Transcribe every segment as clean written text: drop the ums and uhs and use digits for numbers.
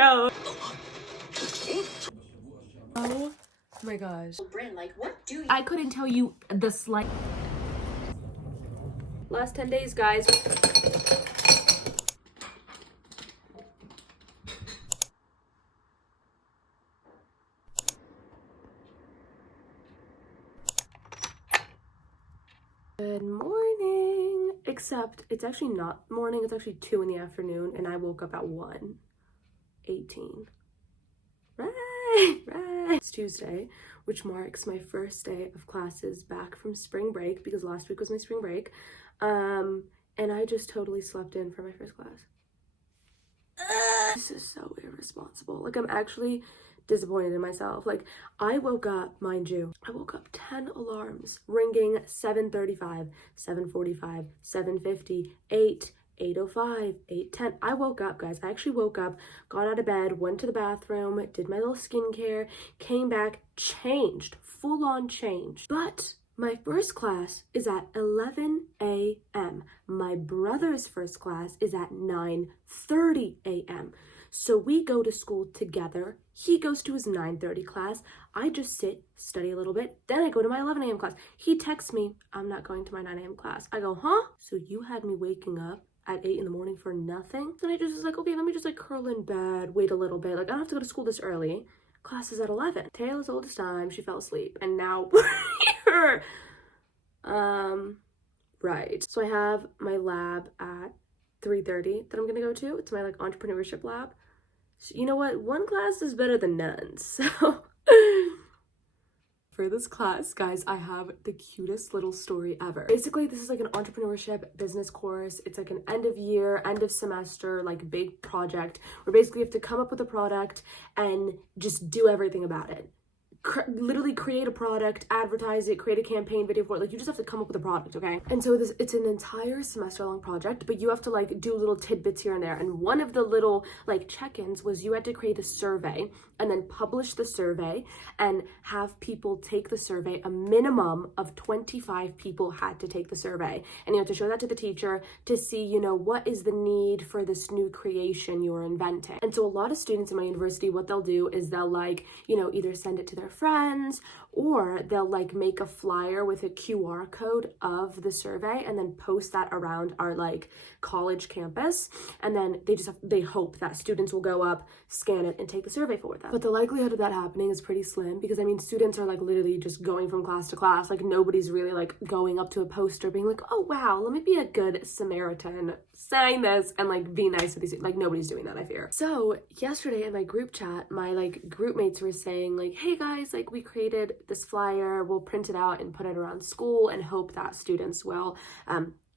go. Oh my gosh. Like, what do you? I couldn't tell you the slight. Last 10 days, guys. Good morning. Except it's actually not morning, it's actually 2 in the afternoon, and I woke up at 1:18. Right. It's Tuesday, which marks my first day of classes back from spring break, because last week was my spring break. And I just totally slept in for my first class. This is so irresponsible. Like, I'm actually disappointed in myself. Like, I woke up, mind you, I woke up 10 alarms ringing: 7:35, 7:45, 7:50, 8, 8:05, 8:10. I woke up, guys. I actually woke up, got out of bed, went to the bathroom, did my little skincare, came back, changed, full on change. But my first class is at 11 a.m. My brother's first class is at 9:30 a.m. So we go to school together. He goes to his 9:30 class. I just sit, study a little bit. Then I go to my 11 a.m. class. He texts me, I'm not going to my 9 a.m. class. I go, huh? So you had me waking up at 8 in the morning for nothing? And I just was like, okay, let me just like curl in bed, wait a little bit. Like, I don't have to go to school this early. Class is at 11. Taylor's oldest time, she fell asleep. And now we're here. Right. So I have my lab at 3:30 that I'm gonna go to. It's my like entrepreneurship lab. So, you know what? One class is better than none. So for this class, guys, I have the cutest little story ever. Basically, this is like an entrepreneurship business course. It's like an end of year, end of semester, like big project where basically you have to come up with a product and just do everything about it. Literally create a product, advertise it, create a campaign video for it. Like, you just have to come up with a product, okay? And so it's an entire semester long project, but you have to like do little tidbits here and there. And one of the little like check-ins was you had to create a survey and then publish the survey and have people take the survey. A minimum of 25 people had to take the survey, and you have to show that to the teacher to see, you know, what is the need for this new creation you're inventing. And so a lot of students in my university, what they'll do is they'll like, you know, either send it to their friends, or they'll like make a flyer with a QR code of the survey and then post that around our like college campus, and then they hope that students will go up, scan it, and take the survey for them. But the likelihood of that happening is pretty slim, because I mean, students are like literally just going from class to class. Like, nobody's really like going up to a poster being like, oh wow, let me be a good Samaritan, sign this and like be nice with these. Like, nobody's doing that, I fear. So yesterday in my group chat, my like group mates were saying like, hey guys, like, we created this flyer, we'll print it out and put it around school and hope that students will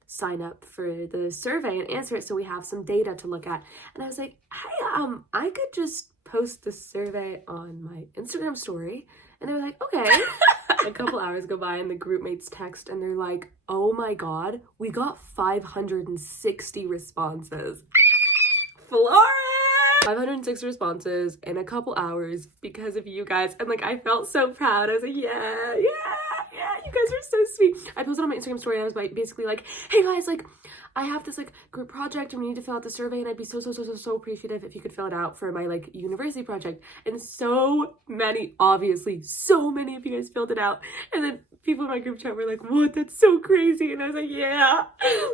sign up for the survey and answer it, so we have some data to look at. And I was like, hey, I could just post the survey on my Instagram story. And they were like, okay. A couple hours go by and the group mates text and they're like, oh my god, we got 560 responses. Florence! 506 responses in a couple hours because of you guys. And like, I felt so proud. I was like, yeah, you guys are so sweet. I posted on my Instagram story and I was like, basically like, hey guys, like, I have this like group project and we need to fill out the survey, and I'd be so appreciative if you could fill it out for my like university project. And so many of you guys filled it out. And then people in my group chat were like, what, that's so crazy. And I was like, yeah,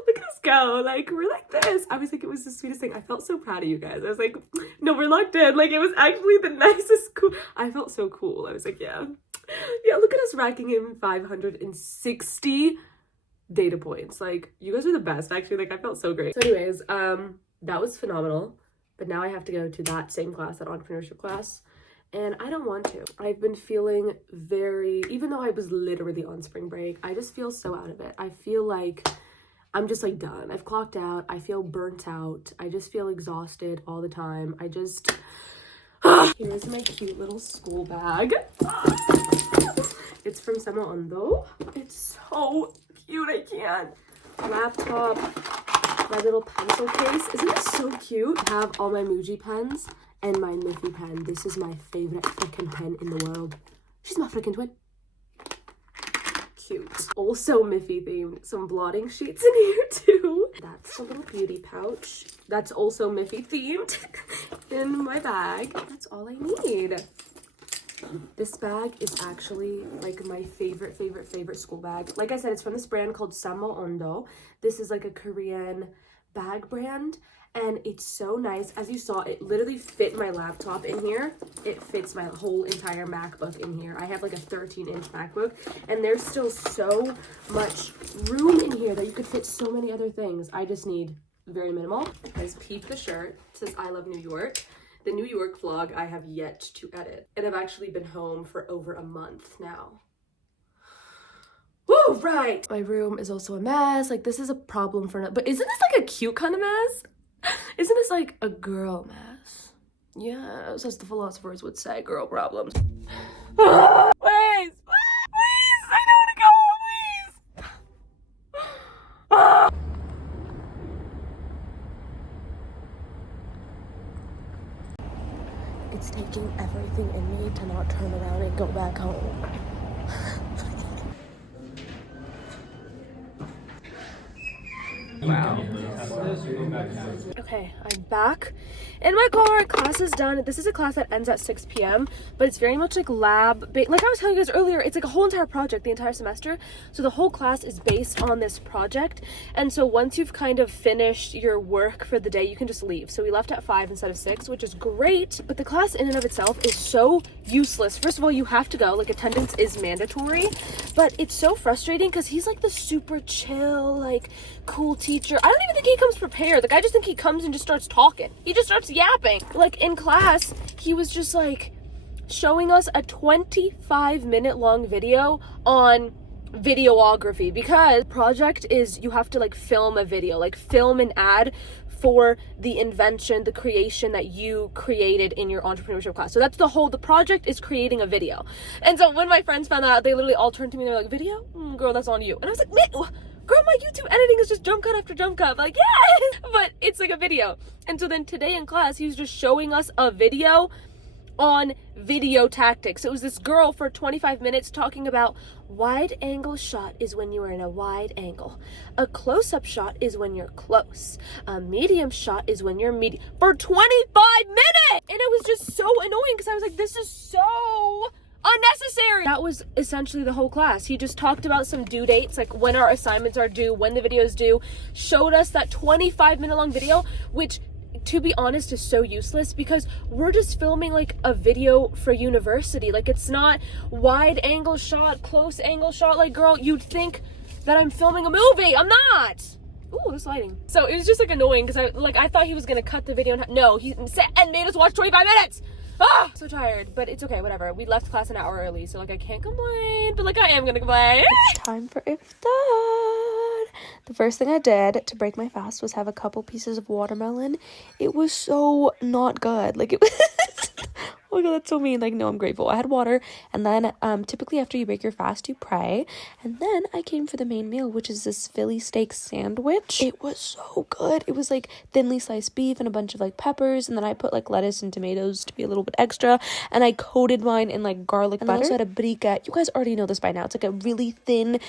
look at us go, like, we're like this. I was like, it was the sweetest thing. I felt so proud of you guys. I was like, no, we're locked in. Like, it was actually the nicest cool. I felt so cool. I was like, yeah, look at us racking in 560 data points. Like, you guys are the best, actually. Like, I felt so great. So anyways, that was phenomenal. But now I have to go to that same class, that entrepreneurship class, and I don't want to. I've been feeling even though I was literally on spring break, I just feel so out of it. I feel like I'm just like done. I've clocked out. I feel burnt out. I just feel exhausted all the time. Here's my cute little school bag. It's from Hondo. It's so cute, I can't. Laptop, my little pencil case. Isn't this so cute? I have all my Muji pens and my Miffy pen. This is my favorite freaking pen in the world. She's my freaking twin. Cute. Also Miffy themed. Some blotting sheets in here too. That's a little beauty pouch. That's also Miffy themed. in my bag. That's all I need. This bag is actually like my favorite school bag. Like I said, it's from this brand called Samo. This is like a Korean bag brand, and it's so nice. As you saw, it literally fit my laptop in here. It fits my whole entire MacBook in here. I have like a 13-inch MacBook, and there's still so much room in here that you could fit so many other things. I just need very minimal. Guys, peep the shirt. It says I love New York. The New York vlog I have yet to edit, and I've actually been home for over a month now. Woo, right! My room is also a mess. Like, this is a problem for but isn't this like a cute kind of mess? Isn't this like a girl mess? Yes, as the philosophers would say, girl problems. Please! Please! I don't want to go home, please! It's taking everything in me to not turn around and go back home. Wow. Okay, I'm back in my car. Class is done. This is a class that ends at 6 p.m. but it's very much like lab like I was telling you guys earlier, it's like a whole entire project the entire semester. So the whole class is based on this project, and so once you've kind of finished your work for the day, you can just leave. So we left at 5 instead of 6, which is great, but the class in and of itself is so useless. First of all, you have to go, like attendance is mandatory, but it's so frustrating because he's like the super chill, like cool teacher. I don't even think he comes prepared. Like, I just think he comes and just starts talking. He just starts yapping. Like, in class, he was just like showing us a 25-minute long video on videography, because project is you have to like film a video, like film an ad for the invention, the creation that you created in your entrepreneurship class. So that's the project is creating a video. And so when my friends found out, they literally all turned to me and they were like, video? Girl, that's on you. And I was like, man, girl, my YouTube editing is just jump cut after jump cut. Like, yeah, but it's like a video. And so then today in class, he was just showing us a video on video tactics. It was this girl for 25 minutes talking about wide angle shot is when you are in a wide angle. A close-up shot is when you're close. A medium shot is when you're medium. For 25 minutes! And it was just so annoying because I was like, this is so unnecessary. That was essentially the whole class. He just talked about some due dates, like when our assignments are due, when the video is due, showed us that 25-minute long video, which to be honest is so useless because we're just filming like a video for university. Like, it's not wide angle shot, close angle shot. Like, girl, you'd think that I'm filming a movie. I'm not. Ooh, this lighting. So it was just like annoying because I thought he was gonna cut the video no, he sat and made us watch 25 minutes. Ah, so tired, but it's okay, whatever. We left class an hour early, so like I can't complain, but like I am gonna complain. It's time for iftar. The first thing I did to break my fast was have a couple pieces of watermelon. It was so not good. Like, it was oh my god, that's so mean. Like, no, I'm grateful. I had water, and then typically after you break your fast, you pray, and then I came for the main meal, which is this Philly steak sandwich. It was so good. It was like thinly sliced beef and a bunch of like peppers, and then I put like lettuce and tomatoes to be a little bit extra, and I coated mine in like garlic butter. I also had a briquette. You guys already know this by now. It's like a really thin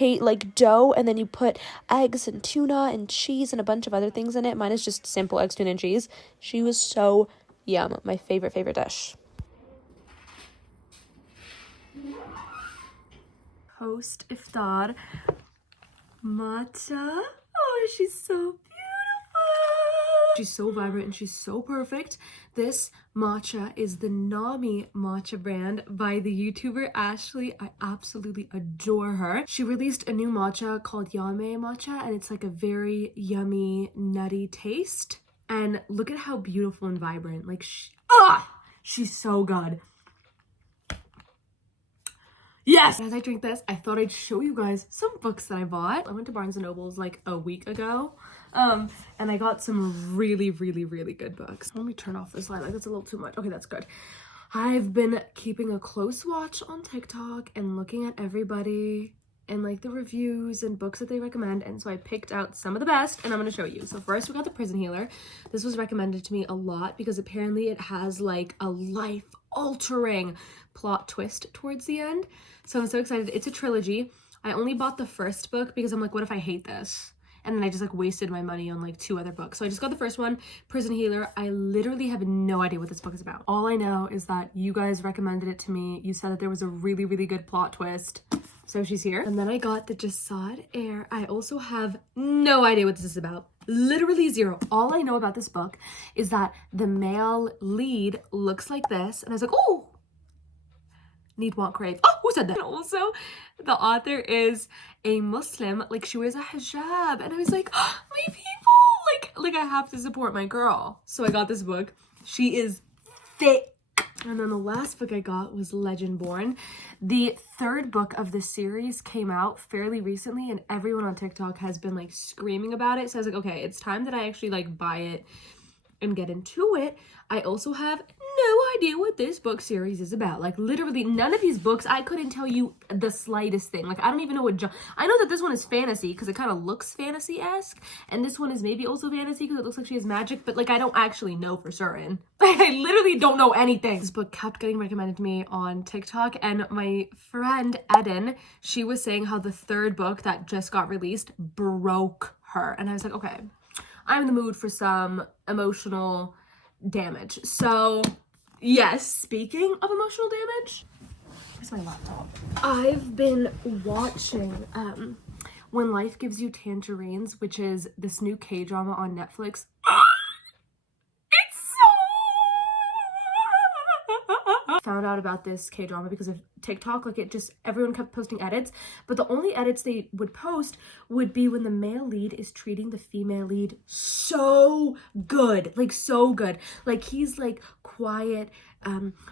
like dough, and then you put eggs and tuna and cheese and a bunch of other things in it. Mine is just simple eggs, tuna, and cheese. She was so yum. My favorite dish. Post iftar matcha. Oh, she's so beautiful. She's so vibrant and she's so perfect. This matcha is the Nami matcha brand by the YouTuber Ashley. I absolutely adore her. She released a new matcha called Yame matcha, and it's like a very yummy, nutty taste. And look at how beautiful and vibrant. Like, she's so good. Yes! As I drink this, I thought I'd show you guys some books that I bought. I went to Barnes & Noble's like a week ago, and I got some really good books. Let me turn off this light. Like, that's a little too much. Okay, that's good. I've been keeping a close watch on TikTok and looking at everybody and like the reviews and books that they recommend, and so I picked out some of the best, and I'm gonna show you. So first we got The Prison Healer. This was recommended to me a lot because apparently it has like a life-altering plot twist towards the end. So I'm so excited. It's a trilogy. I only bought the first book because I'm like, what if I hate this? and then I just like wasted my money on like 2 other books. So I just got the first one, Prison Healer. I literally have no idea what this book is about. All I know is that you guys recommended it to me. You said that there was a really, really good plot twist. So she's here. And then I got the Jasad Air. I also have no idea what this is about. Literally zero. All I know about this book is that the male lead looks like this. And I was like, oh, need, want, crave. Oh, who said that? And also, the author is a Muslim. Like, she wears a hijab. And I was like, oh, my people! Like I have to support my girl. So I got this book. She is thick. And then the last book I got was Legend Born. The 3rd book of the series came out fairly recently, and everyone on TikTok has been like screaming about it. So I was like, okay, it's time that I actually like buy it and get into it. I also have no idea what this book series is about. Like, literally none of these books, I couldn't tell you the slightest thing. Like, I don't even know what I know that this one is fantasy because it kind of looks fantasy-esque, and this one is maybe also fantasy because it looks like she has magic, but like I don't actually know for certain. Like, I literally don't know anything. This book kept getting recommended to me on TikTok, and my friend Eden, she was saying how the 3rd book that just got released broke her, and I was like, okay, I'm in the mood for some emotional damage. So yes, speaking of emotional damage, where's my laptop? I've been watching When Life Gives You Tangerines, which is this new K-drama on Netflix. Found out about this K-drama because of TikTok. Like, it just, everyone kept posting edits, but the only edits they would post would be when the male lead is treating the female lead so good, like so good. Like, he's like quiet,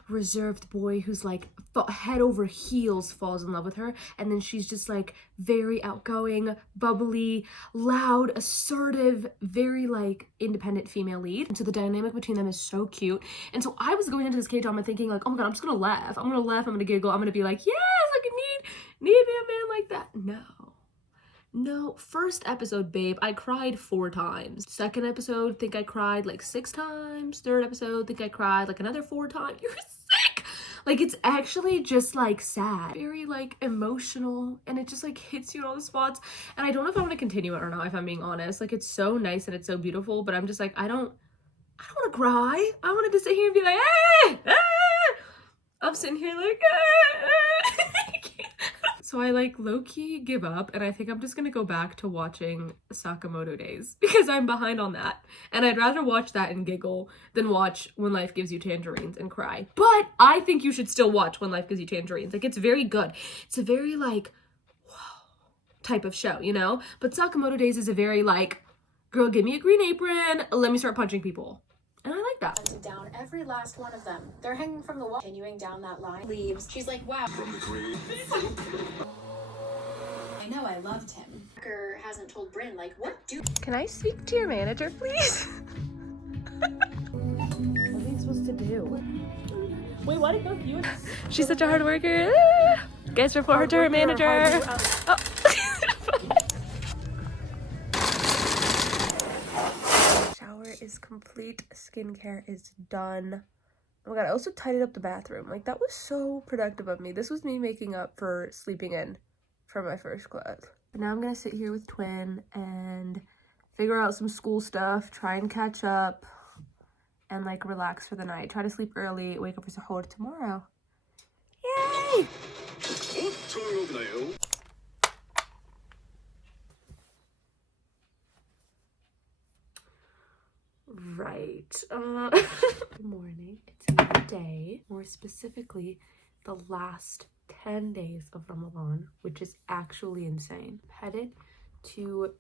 reserved boy who's like head over heels falls in love with her, and then she's just like very outgoing, bubbly, loud, assertive, very like independent female lead. And so the dynamic between them is so cute. And so I was going into this K-drama thinking like, oh my god, I'm just gonna laugh, I'm gonna giggle, I'm gonna be like, yes, like, I need a man like that. No, first episode, babe, I cried 4 times. Second episode, think I cried like 6 times. Third episode, think I cried like another 4 times. You're sick! Like, it's actually just like sad, very like emotional, and it just like hits you in all the spots. And I don't know if I want to continue it or not, if I'm being honest. Like, it's so nice and it's so beautiful, but I'm just like, I don't want to cry. I wanted to sit here and be like, ah! I'm sitting here like, ah! So I like low-key give up, and I think I'm just gonna go back to watching Sakamoto Days because I'm behind on that, and I'd rather watch that and giggle than watch When Life Gives You Tangerines and cry. But I think you should still watch When Life Gives You Tangerines. Like, it's very good. It's a very like, whoa type of show, you know? But Sakamoto Days is a very like, girl, give me a green apron, let me start punching people. And I like that. Down every last one of them. They're hanging from the wall. Continuing down that line. Leaves. She's like, wow. From the grave. I know, I loved him. Parker hasn't told Bryn, like, what do... Can I speak to your manager, please? What are you supposed to do? Wait, why did both you? She's such a hard worker. Guys, report her to her manager. Oh. Is complete, skincare is done. Oh my god, I also tidied up the bathroom. Like, that was so productive of me. This was me making up for sleeping in for my first class. But now I'm gonna sit here with Twin and figure out some school stuff, try and catch up, and like relax for the night. Try to sleep early, wake up for sahur tomorrow. Yay! Right. Good morning. It's a new day. More specifically, the last 10 days of Ramadan, which is actually insane. I'm headed to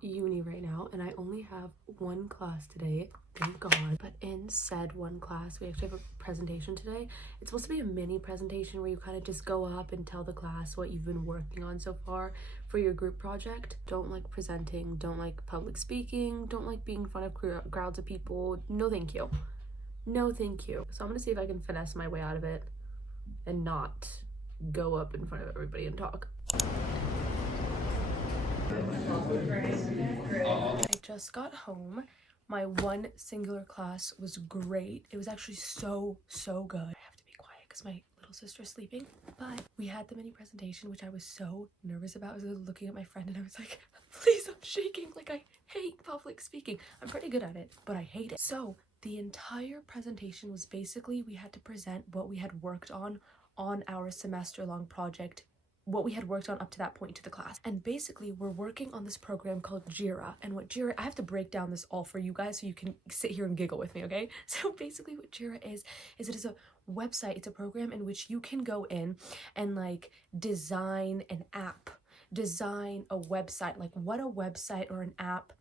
uni right now, and I only have 1 class today, thank god. But in said 1 class, we actually have a presentation today. It's supposed to be a mini presentation where you kind of just go up and tell the class what you've been working on so far for your group project. Don't like presenting, don't like public speaking, don't like being in front of crowds of people. No thank you. No thank you. So I'm gonna see if I can finesse my way out of it and not go up in front of everybody and talk. I just got home. My 1 singular class was great. It was actually so good. I have to be quiet because my little little sister sleeping, but we had the mini presentation, which I was so nervous about. I was looking at my friend and I was like, please, I'm shaking. Like, I hate public speaking. I'm pretty good at it, but I hate it. So the entire presentation was basically, we had to present what we had worked on our semester-long project, what we had worked on up to that point to the class. And basically we're working on this program called Jira. And what Jira, I have to break down this all for you guys so you can sit here and giggle with me, okay? So basically what Jira is it is a website. It's a program in which you can go in and like design an app, design a website, like what a website or an app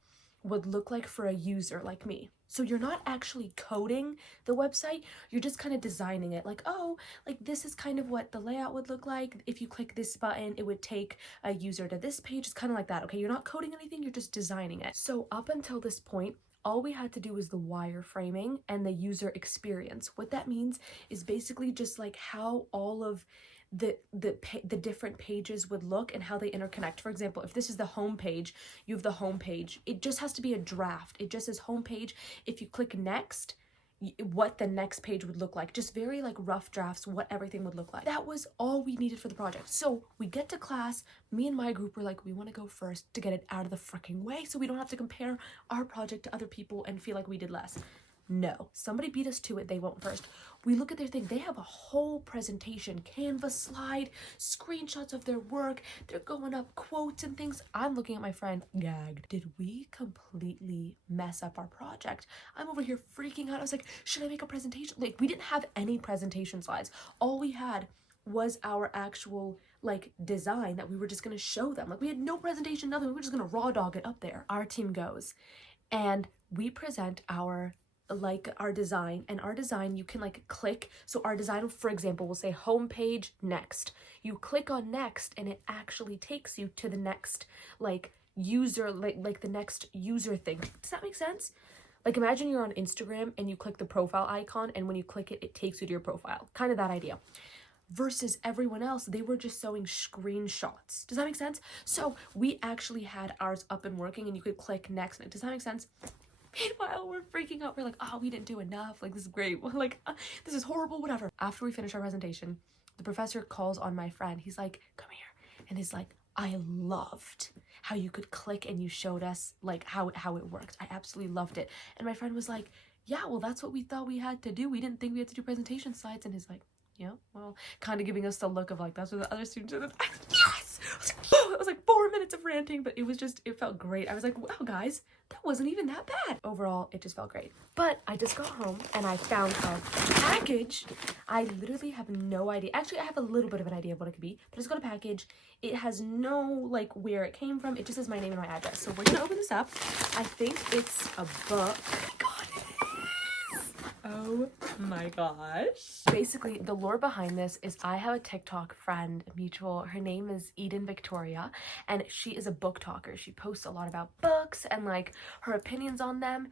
would look like for a user like me. So you're not actually coding the website, you're just kind of designing it. Like, oh, like this is kind of what the layout would look like. If you click this button, it would take a user to this page. It's kind of like that, okay? You're not coding anything, you're just designing it. So up until this point, all we had to do was the wireframing and the user experience. What that means is basically just like how all of the different pages would look and how they interconnect. For example, if this is the home page, you have the home page. It just has to be a draft. It just says home page. If you click next, what the next page would look like. Just very like rough drafts, what everything would look like. That was all we needed for the project. So we get to class, me and my group were like, we want to go first to get it out of the freaking way so we don't have to compare our project to other people and feel like we did less. No, somebody beat us to it, they went first. We look at their thing, they have a whole presentation, Canva slide, screenshots of their work, they're going up quotes and things. I'm looking at my friend, gagged. Did we completely mess up our project? I'm over here freaking out. I was like, should I make a presentation? Like, we didn't have any presentation slides. All we had was our actual like design that we were just gonna show them. Like, we had no presentation, nothing. We were just gonna raw dog it up there. Our team goes and we present our design, and our design you can like click. So our design, for example, will say homepage next. You click on next and it actually takes you to the next like user, like the next user thing. Does that make sense? Like, imagine you're on Instagram and you click the profile icon, and when you click it, it takes you to your profile. Kind of that idea. Versus everyone else, they were just showing screenshots. Does that make sense? So we actually had ours up and working, and you could click next. Does that make sense? Meanwhile, we're freaking out. We're like, oh, we didn't do enough. Like, this is great. Like, this is horrible, whatever. After we finish our presentation, the professor calls on my friend. He's like, come here. And he's like, I loved how you could click and you showed us like how it worked. I absolutely loved it. And my friend was like, yeah, well, that's what we thought we had to do. We didn't think we had to do presentation slides. And he's like, yeah, well, kind of giving us the look of like, that's what the other students did. Yes! It was like 4 minutes of ranting, but it felt great. I was like, wow, guys, that wasn't even that bad. Overall, it just felt great. But I just got home and I found a package. I literally have no idea. Actually, I have a little bit of an idea of what it could be, but I just got a package. It has no like where it came from. It just says my name and my address. So we're gonna open this up. I think it's a book. Oh my gosh. Basically, the lore behind this is I have a TikTok friend, mutual. Her name is Eden Victoria, and she is a book talker. She posts a lot about books and like her opinions on them.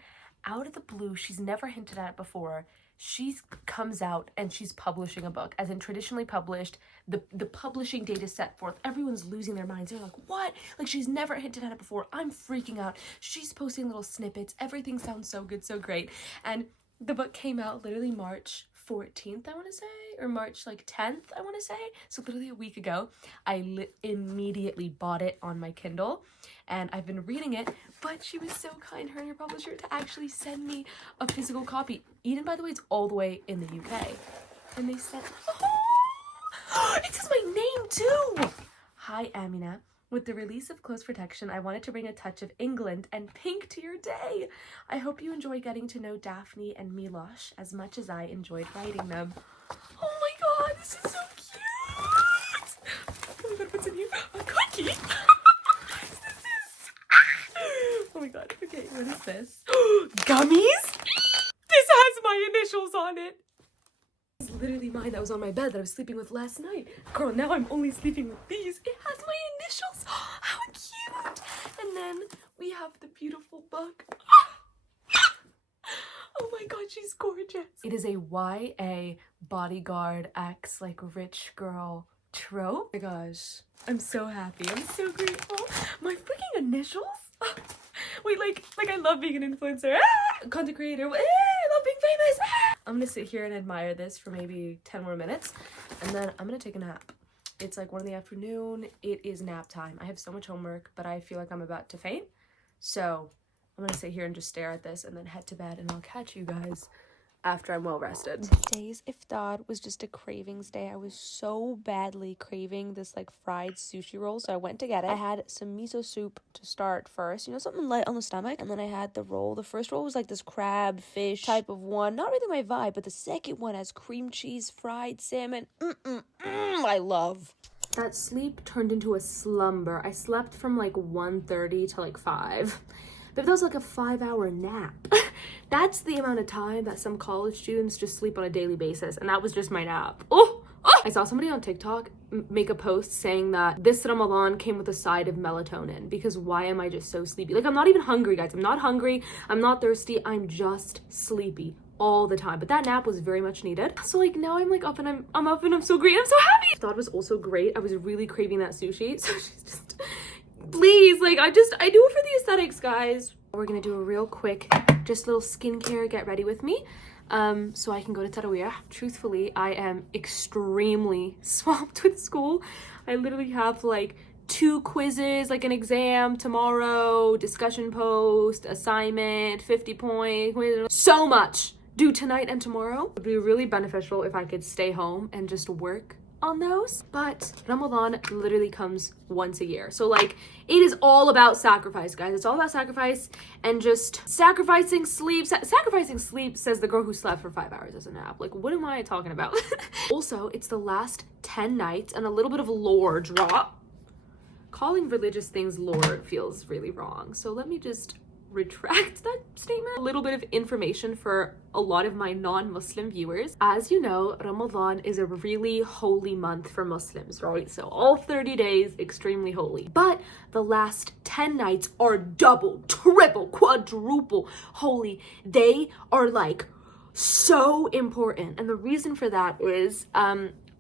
Out of the blue, she's never hinted at it before. She comes out and she's publishing a book, as in traditionally published. The publishing date is set forth. Everyone's losing their minds. They're like, what? Like, she's never hinted at it before. I'm freaking out. She's posting little snippets. Everything sounds so good, so great. And the book came out literally March 14th, I want to say, or March like 10th, I want to say. So literally a week ago, I immediately bought it on my Kindle, and I've been reading it. But she was so kind, her and her publisher, to actually send me a physical copy. Eden, by the way, it's all the way in the UK, and they sent. Oh, it says my name too. Hi, Amina. With the release of Close Protection, I wanted to bring a touch of England and pink to your day. I hope you enjoy getting to know Daphne and Milosh as much as I enjoyed writing them. Oh my god, this is so cute! Oh my god, what's in here? A cookie! Oh my god, okay, what is this? Gummies? This has my initials on it! It's literally mine that was on my bed that I was sleeping with last night. Girl, now I'm only sleeping with these. It has my initials. How cute. And then we have the beautiful book. Oh my god, she's gorgeous. It is a YA bodyguard X like rich girl trope. Oh my gosh, I'm so happy. I'm so grateful. My freaking initials? Wait, like I love being an influencer. Content creator. I love being famous. I'm gonna sit here and admire this for maybe 10 more minutes, and then I'm gonna take a nap. It's like 1 in the afternoon. It is nap time. I have so much homework, but I feel like I'm about to faint. So I'm gonna sit here and just stare at this and then head to bed, and I'll catch you guys after I'm well rested. Today's iftar was just a cravings day. I was so badly craving this like fried sushi roll, so I went to get it. I had some miso soup to start first, you know, something light on the stomach, and then I had the roll. The first roll was like this crab fish type of one, not really my vibe, but the second one has cream cheese, fried salmon. I love. That sleep turned into a slumber. I slept from like 1:30 to like 5. But that was like a 5-hour nap. That's the amount of time that some college students just sleep on a daily basis. And that was just my nap. Oh! I saw somebody on TikTok make a post saying that this Ramadan came with a side of melatonin, because why am I just so sleepy? Like, I'm not even hungry, guys. I'm not hungry. I'm not thirsty. I'm just sleepy all the time. But that nap was very much needed. So like now I'm like up and I'm up and I'm so great. I'm so happy. I thought it was also great. I was really craving that sushi. So she's just... Please, like, I do it for the aesthetics, guys. We're gonna do a real quick, just little skincare, get ready with me, so I can go to Tarawih. Truthfully, I am extremely swamped with school. I literally have like 2 quizzes, like an exam tomorrow, discussion post, assignment, 50-point quiz, so much due tonight and tomorrow. It would be really beneficial if I could stay home and just work on those, but Ramadan literally comes once a year, so like it is all about sacrifice, guys. It's all about sacrifice and just sacrificing sleep. Sacrificing sleep, says the girl who slept for 5 hours as a nap. Like, what am I talking about? Also, it's the last 10 nights, and a little bit of lore drop. Calling religious things lore feels really wrong, so let me just retract that statement. A little bit of information for a lot of my non-Muslim viewers. As you know, Ramadan is a really holy month for Muslims, right? So all 30 days, extremely holy. But the last 10 nights are double, triple, quadruple holy. They are like so important. And the reason for that is,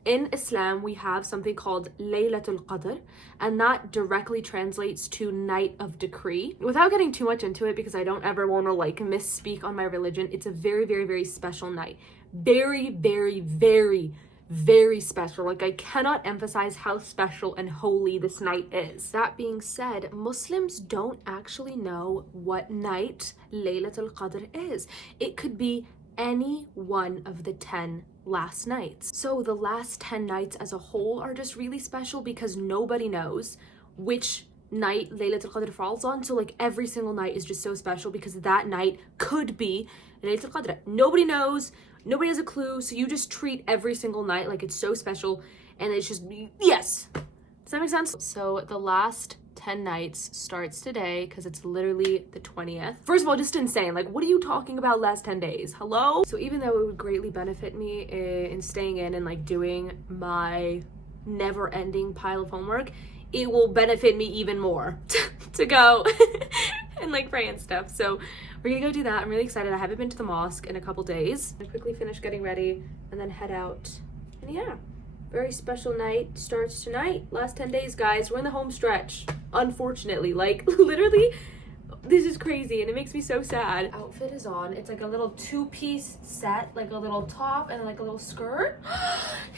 in Islam, we have something called Laylatul Qadr, and that directly translates to night of decree. Without getting too much into it, because I don't ever want to like misspeak on my religion, it's a very, very, very special night. Very, very, very, very special. Like, I cannot emphasize how special and holy this night is. That being said, Muslims don't actually know what night Laylatul Qadr is. It could be any one of the 10 last nights. So the last 10 nights as a whole are just really special because nobody knows which night Laylatul Qadr falls on. So like every single night is just so special because that night could be Laylatul Qadr. Nobody knows, nobody has a clue, so you just treat every single night like it's so special, and it's just, yes. Does that make sense? So the last 10 nights starts today because it's literally the 20th. First of all, just insane. Like, what are you talking about last 10 days? Hello? So even though it would greatly benefit me in staying in and like doing my never-ending pile of homework, it will benefit me even more to go and like pray and stuff. So we're gonna go do that. I'm really excited. I haven't been to the mosque in a couple days. I quickly finish getting ready and then head out. And yeah, very special night starts tonight. Last 10 days, guys. We're in the home stretch. Unfortunately, like literally, this is crazy and it makes me so sad. Outfit is on. It's like a little 2-piece set, like a little top and like a little skirt.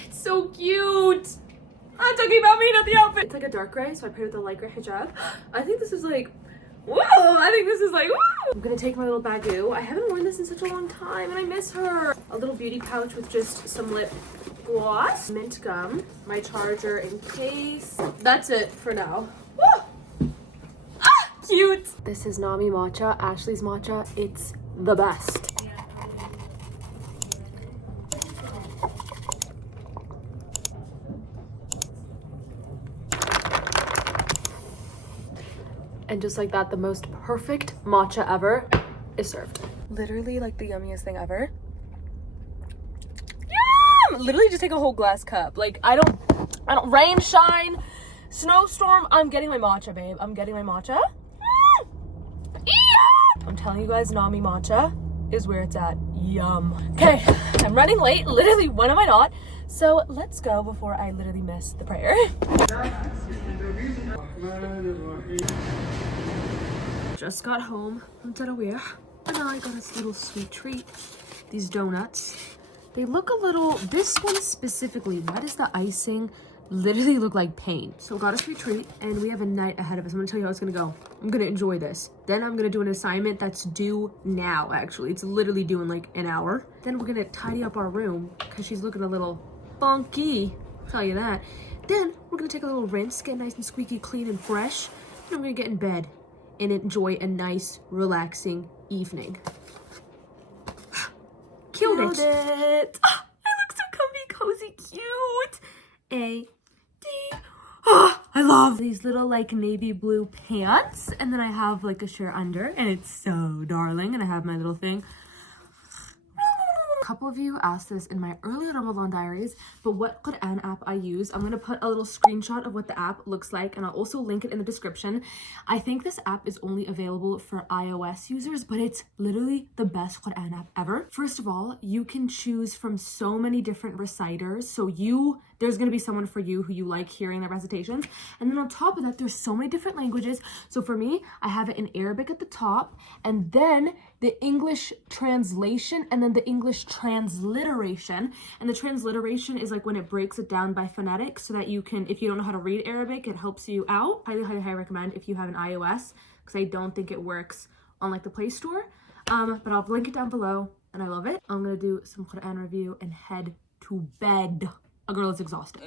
It's so cute. I'm talking about me, not the outfit. It's like a dark gray, so I paired with a light gray hijab. I think this is like, whoa, I think this is like, whoa. I'm gonna take my little bagoo. I haven't worn this in such a long time and I miss her. A little beauty pouch with just some lip gloss, mint gum, my charger in case. That's it for now. Woo! Ah, cute. This is Nami matcha, Ashley's matcha. It's the best. And just like that, the most perfect matcha ever is served. Literally like the yummiest thing ever. Yum! Literally just take a whole glass cup. Like I don't rain, shine, snowstorm, I'm getting my matcha, babe. I'm getting my matcha. I'm telling you guys, Nami matcha is where it's at. Yum. Okay, I'm running late. Literally, when am I not? So let's go before I literally miss the prayer. Just got home from Tarawih, and now I got this little sweet treat. These donuts. They look a little, this one specifically, why does the icing literally look like paint? So got us free treat and we have a night ahead of us. I'm gonna tell you how it's gonna go. I'm gonna enjoy this. Then I'm gonna do an assignment that's due now, actually. It's literally due in like an hour. Then we're gonna tidy up our room because she's looking a little funky, I'll tell you that. Then we're gonna take a little rinse, get nice and squeaky clean and fresh. And I'm gonna get in bed and enjoy a nice, relaxing evening. Killed it. Oh, I look so comfy, cozy, cute. A-D. Oh, I love these little like navy blue pants. And then I have like a shirt under and it's so darling. And I have my little thing. A couple of you asked this in my earlier Ramadan diaries, but what Quran app I use. I'm gonna put a little screenshot of what the app looks like and I'll also link it in the description. I think this app is only available for iOS users, but it's literally the best Quran app ever. First of all, you can choose from so many different reciters. So there's gonna be someone for you who you like hearing their recitations. And then on top of that, there's so many different languages. So for me, I have it in Arabic at the top and then the English translation and then the English transliteration. And the transliteration is like when it breaks it down by phonetics so that you can, if you don't know how to read Arabic, it helps you out. Highly, highly, highly recommend if you have an iOS because I don't think it works on like the Play Store. But I'll link it down below and I love it. I'm gonna do some Quran review and head to bed. A girl is exhausted.